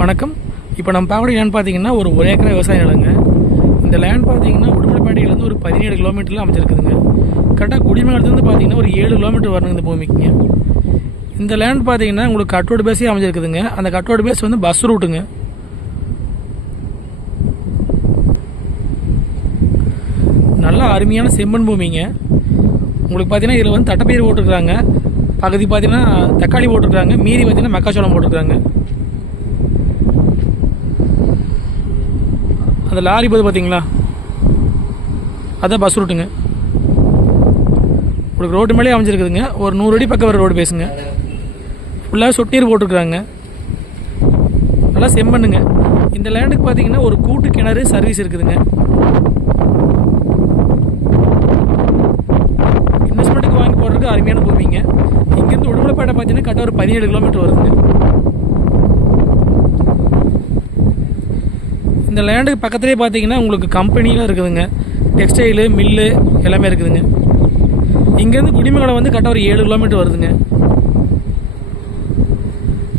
வணக்கம். இப்போ நம்ம பார்க்கக்கூடிய லேண்ட் பார்த்தீங்கன்னா ஒரு ஏக்கர் விவசாய நிலங்க. இந்த லேண்ட் பார்த்தீங்கன்னா உடுமலைப்பேட்டையிலேருந்து ஒரு 17 கிலோமீட்டரில் அமைச்சிருக்குதுங்க. கரெக்டாக குடிமங்கலத்துலேருந்து பார்த்தீங்கன்னா ஒரு 7 கிலோமீட்டர் வரணுங்க இந்த பூமிக்குங்க. இந்த லேண்ட் பார்த்தீங்கன்னா உங்களுக்கு கட்டோடு பேஸே அமைஞ்சிருக்குதுங்க. அந்த கட்டோடு பேஸ் வந்து பஸ் ரூட்டுங்க. நல்லா அருமையான செம்மண் பூமிங்க. உங்களுக்கு பார்த்தீங்கன்னா இதில் வந்து தட்டைப்பயிர் போட்டுருக்குறாங்க, பகுதி பார்த்தீங்கன்னா தக்காளி போட்டுருக்குறாங்க, மீறி பார்த்தீங்கன்னா மக்காச்சோளம் போட்டுருக்குறாங்க. அந்த லாரி போது பார்த்தீங்களா, அதான் பஸ் ரூட்டுங்க. உங்களுக்கு ரோடு மேலே அமைஞ்சிருக்குதுங்க. ஒரு 100 அடி பக்கம் வர ரோடு பேசுங்க. ஃபுல்லாக சொட்டு நீர் போட்டுருக்குறாங்க. நல்லா செம்மண்ணுங்க. இந்த லேண்டுக்கு பார்த்தீங்கன்னா ஒரு கூட்டு கிணறு சர்வீஸ் இருக்குதுங்க. இன்வெஸ்ட்மெண்ட்டுக்கு வாங்கி போடுறதுக்கு அருமையான பூமிங்க. இங்கேருந்து உடுமலைப்பேட்டை பார்த்தீங்கன்னா கரெக்டாக ஒரு 17 கிலோமீட்டர் வருதுங்க. இந்த லேண்டுக்கு பக்கத்துலேயே பார்த்தீங்கன்னா உங்களுக்கு கம்பெனிலாம் இருக்குதுங்க. டெக்ஸ்டைலு, மில்லு எல்லாமே இருக்குதுங்க. இங்கேருந்து குடிமங்கலம் வந்து கரெக்டாக ஒரு 7 கிலோமீட்டர் வருதுங்க.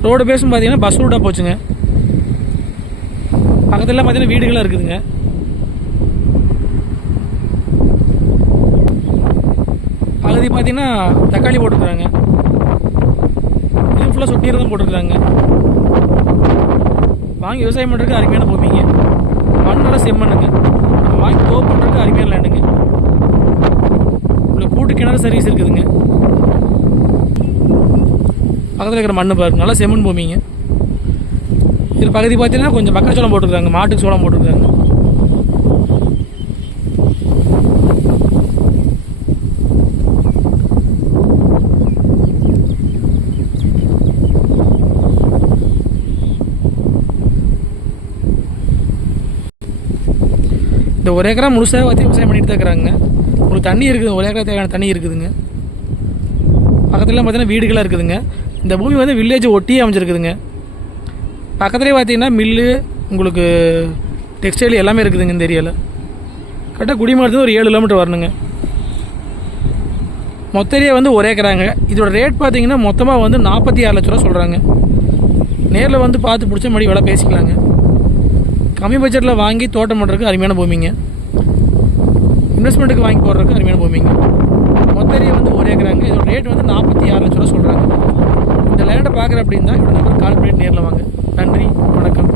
ரோடு பேஸும் பார்த்தீங்கன்னா பஸ் ரூட்டாக போச்சுங்க. பக்கத்துலாம் பார்த்தீங்கன்னா வீடுகளாக இருக்குதுங்க. பகுதி பார்த்தீங்கன்னா தக்காளி போட்டுருக்குறாங்க. இது ஃபுல்லாக சொட்டீர் தான் போட்டுருக்குறாங்க. வாங்கி விவசாயம் பண்ணுறதுக்கு அருமையான பூமிங்க. மண் நல்லா செம்மண்ணுங்க. நம்ம வாங்கி தோ பண்ணுறதுக்கு அருமையான லேண்டுங்க. உங்களுக்கு கூட்டு கிணறு சர்வீஸ் இருக்குதுங்க. பக்கத்தில் இருக்கிற மண் பாருங்க, நல்லா செம்மண் பூமிங்க. இதில் பகுதி பார்த்தீங்கன்னா கொஞ்சம் மக்காச்சோளம் போட்டுருக்காங்க, மாட்டுக்கு சோளம் போட்டுருக்காங்க. இந்த ஒரு ஏக்கரா முழுசாக வச்சு விவசாயம் பண்ணிட்டு தான் இருக்கிறாங்க. உங்களுக்கு தண்ணி இருக்குது, ஒரு ஏக்கரா தேவையான தண்ணி இருக்குதுங்க. பக்கத்துலாம் பார்த்தீங்கன்னா வீடுகளாக இருக்குதுங்க. இந்த பூமி வந்து வில்லேஜ் ஒட்டியே அமைஞ்சிருக்குதுங்க. பக்கத்துலேயே பார்த்தீங்கன்னா மில்லு, உங்களுக்கு டெக்ஸ்டைல் எல்லாமே இருக்குதுங்க. இந்த ஏரியாவில் கரெக்டாக குடிமங்கலத்துலேருந்து ஒரு 7 கிலோமீட்டர் வரணுங்க. மொத்த ஏரியா வந்து ஒரு ஏக்கராங்க. இதோட ரேட் பார்த்தீங்கன்னா மொத்தமாக வந்து 46 லட்ச ரூபா சொல்கிறாங்க. நேரில் வந்து பார்த்து பிடிச்ச மாதிரி விலை பேசிக்கலாங்க. கம்மி பட்ஜெட்டில் வாங்கி தோட்டம் பண்ணுறதுக்கு அருமையான பூமிங்க. இன்வெஸ்ட்மெண்ட்டுக்கு வாங்கி போடுறதுக்கு அருமையான பூமிங்க. மொத்த ஏரியா வந்து ஒரு ஏக்கராங்க. இதோட ரேட் வந்து 46 லட்ச ரூபா சொல்கிறாங்க. இந்த லேண்டை பார்க்குற அப்படின்னா இவ்வளோ நம்பர் கால் பண்ணிட்டு நேரில் வாங்க. நன்றி, வணக்கம்.